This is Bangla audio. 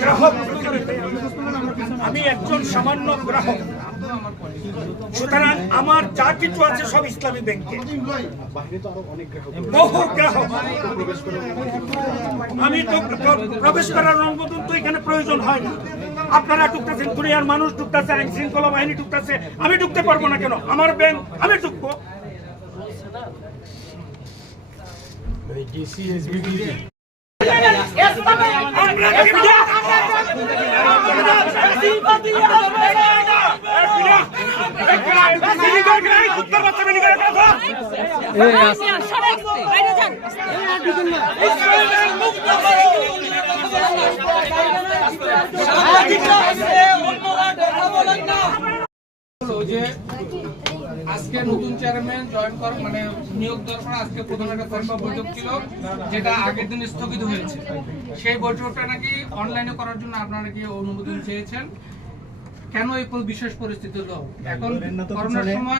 গ্রাহক, আমি একজন সামান্য গ্রাহক। সুতরাং আমার যা কিছু আছে সব ইসলামী ব্যাংকে, বহু গ্রাহক। আমি তো প্রবেশ করার অনুমোদন তো এখানে প্রয়োজন হয় না। আপনারা ঢুকতেছেন, দুনিয়ার মানুষ ঢুকতেছে, আইন শৃঙ্খলা বাহিনী ঢুকতেছে, আমি ঢুকতে পারবো না কেন? আমার ব্যাংক, আমি ঢুকবো। আজকে নতুন চেয়ারম্যান জয়েন করার মানে নিয়োগ দরকার, আজকে প্রথম একটা ফর্মা বৈঠক ছিল যেটা আগের দিন স্থগিত হয়েছে। সেই বৈঠকটা নাকি অনলাইনে করার জন্য আপনারা নাকি অনুমোদন চেয়েছেন। কেন এই বিশেষ পরিস্থিতি হলো? এখন করোনার সময়